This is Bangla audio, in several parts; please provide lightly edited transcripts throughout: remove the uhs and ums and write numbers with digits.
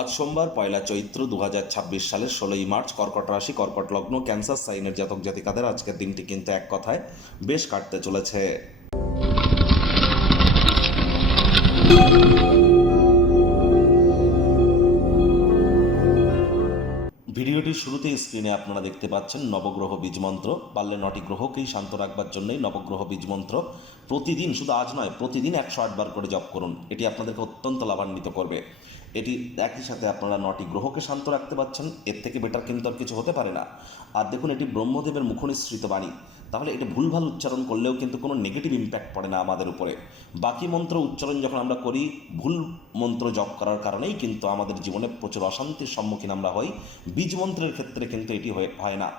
আজ সোমবার পয়লা চৈত্র 2026 সালের 16ই মার্চ, কর্কট রাশি, কর্কট লগ্ন, ক্যান্সার সাইনের জাতক জাতিকাদের আজকের দিনটি কিন্তু এক কথায় বেশ কাটতে চলেছে। ভিডিওটির শুরুতেই স্ক্রিনে আপনারা দেখতে পাচ্ছেন নবগ্রহ বীজ মন্ত্র। পারলে 9টি গ্রহকেই শান্ত রাখবার জন্যই নবগ্রহ বীজ মন্ত্র প্রতিদিন, শুধু আজ নয়, প্রতিদিন 108 বার করে জপ করুন। এটি আপনাদেরকে অত্যন্ত লাভান্বিত করবে। এটি একই সাথে আপনারা 9টি গ্রহকে শান্ত রাখতে পারছেন, এর থেকে বেটার কিন্তু আর কিছু হতে পারে না। আর দেখুন, এটি ব্রহ্মদেবের মুখনিসৃত বাণী, তাহলে এটা ভুলভাল উচ্চারণ করলেও কিন্তু কোনো নেগেটিভ ইম্প্যাক্ট পড়ে না আমাদের উপরে। বাকি মন্ত্র উচ্চারণ যখন আমরা করি, ভুল মন্ত্র জপ করার কারণেই কিন্তু আমাদের জীবনে প্রচুর অশান্তির সম্মুখীন আমরা হই। বীজ মন্ত্রের ক্ষেত্রে কিন্তু এটি হয় না।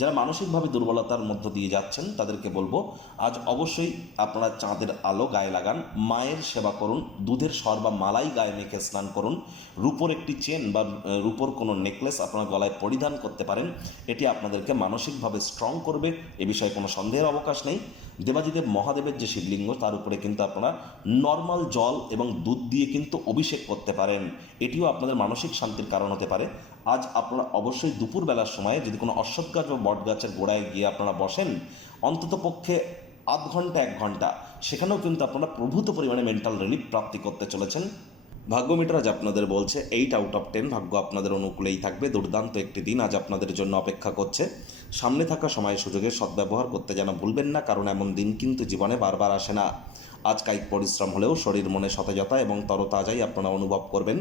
যারা মানসিকভাবে দুর্বলতার মধ্য দিয়ে যাচ্ছেন তাদেরকে বলবো, আজ অবশ্যই আপনারা চাঁদের আলো গায়ে লাগান, মায়ের সেবা করুন, দুধের সর বা মালাই গায়ে মেখে স্নান করুন, রূপোর একটি চেন বা রূপোর কোনো নেকলেস আপনারা গলায় পরিধান করতে পারেন। এটি আপনাদেরকে মানসিকভাবে স্ট্রং করবে, এ বিষয়ে কোনো সন্দেহের অবকাশ নেই। দেবাদিদেব মহাদেবের যে শিবলিঙ্গ, তার উপরে কিন্তু আপনারা নর্মাল জল এবং দুধ দিয়ে কিন্তু অভিষেক করতে পারেন। এটিও আপনাদের মানসিক শান্তির কারণ হতে পারে। আজ আপনারা অবশ্যই দুপুরবেলার সময়ে যদি কোনো অশ্বত্থ গাছ বা বট গাছের গোড়ায় গিয়ে আপনারা বসেন, অন্তত পক্ষে আধ ঘন্টা 1 ঘন্টা, সেখানেও কিন্তু আপনারা প্রভূত পরিমাণে মেন্টাল রিলিফ প্রাপ্তি করতে চলেছেন। ভাগ্য মিটার আজ আপনাদের বলছে 8 আউট অফ 10 ভাগ্য আপনাদের অনুকূলেই থাকবে। দুর্দান্ত একটি দিন আজ আপনাদের জন্য অপেক্ষা করছে। সামনে থাকা সময় সুযোগের সদ্ব্যবহার করতে যেন ভুলবেন না, কারণ এমন দিন কিন্তু জীবনে বারবার আসে না। আজ কায়িক পরিশ্রম হলেও শরীর মনে সতেজতা এবং তরতাজাই আপনারা অনুভব করবেন।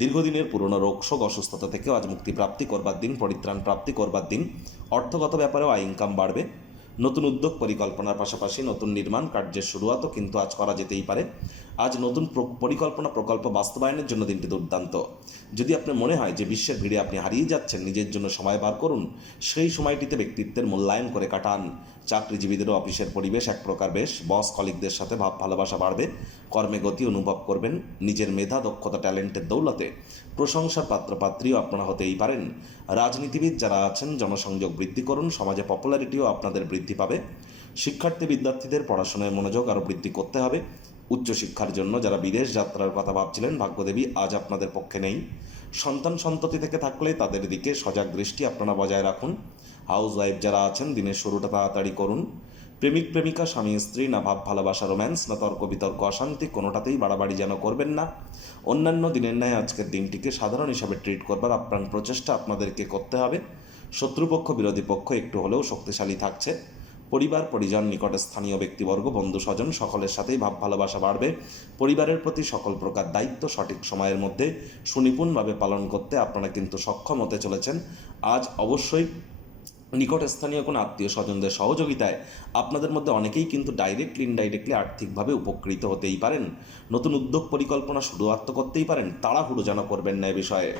দীর্ঘদিনের পুরনো রোগশোক অসুস্থতা থেকেও আজ মুক্তি প্রাপ্তি করবার দিন, পরিত্রাণ প্রাপ্তি করবার দিন। অর্থগত ব্যাপারেও আয় ইনকাম বাড়বে। নতুন উদ্যোগ পরিকল্পনার পাশাপাশি নতুন নির্মাণ কার্যের শুরুয়াতও কিন্তু আজ করা যেতেই পারে। আজ নতুন পরিকল্পনা প্রকল্প বাস্তবায়নের জন্য দিনটি দুর্দান্ত। যদি আপনার মনে হয় যে বিশ্বের ভিড়ে আপনি হারিয়ে যাচ্ছেন, নিজের জন্য সময় বার করুন। সেই সময়টিতে ব্যক্তিত্বের মূল্যায়ন করে কাটান। চাকরিজীবীদেরও অফিসের পরিবেশ এক প্রকার বেশ। বস কলিগদের সাথে ভাব ভালোবাসা বাড়বে। কর্মে গতি অনুভব করবেন। নিজের মেধা, দক্ষতা, ট্যালেন্টের দৌলতে প্রশংসার পাত্রপাত্রীও আপনারা হতেই পারেন। রাজনীতিবিদ যারা আছেন, জনসংযোগ বৃদ্ধি করুন। সমাজে পপুলারিটিও আপনাদের বৃদ্ধি পাবে। শিক্ষার্থী বিদ্যার্থীদের পড়াশোনায় মনোযোগ আরও বৃদ্ধি করতে হবে। উচ্চশিক্ষার জন্য যারা বিদেশ যাত্রার কথা ভাবছিলেন, ভাগ্যদেবী আজ আপনাদের পক্ষে নেই। সন্তান সন্ততি থেকে থাকলে তাদের দিকে সজাগ দৃষ্টি আপনারা বজায় রাখুন। হাউস ওয়াইফ যারা আছেন, দিনের শুরুটা তাড়াতাড়ি করুন। প্রেমিক প্রেমিকা, স্বামী স্ত্রী, না ভাব ভালোবাসা, রোম্যান্স, না তর্ক বিতর্ক, অশান্তি, কোনোটাতেই বাড়াবাড়ি যেন করবেন না। অন্যান্য দিনের ন্যায় আজকের দিনটিকে সাধারণ হিসাবে ট্রিট করবার আপ্রাণ প্রচেষ্টা আপনাদেরকে করতে হবে। শত্রুপক্ষ বিরোধী পক্ষ একটু হলেও শক্তিশালী থাকছে। পরিবার পরিজন, নিকটে স্থানীয় ব্যক্তিবর্গ, বন্ধু স্বজন সকলের সাথেই ভাব ভালোবাসা বাড়বে। পরিবারের প্রতি সকল প্রকার দায়িত্ব সঠিক সময়ের মধ্যে সুনিপুণভাবে পালন করতে আপনারা কিন্তু সক্ষম হতে চলেছেন। আজ অবশ্যই নিকট স্থানীয় কোনো আত্মীয় স্বজনদের সহযোগিতায় আপনাদের মধ্যে অনেকেই কিন্তু ডাইরেক্টলি ইনডাইরেক্টলি আর্থিকভাবে উপকৃত হতেই পারেন। নতুন উদ্যোগ পরিকল্পনা শুরুয়াত করতেই পারেন। তাড়াহুড়ো যেন করবেন না এ বিষয়ে।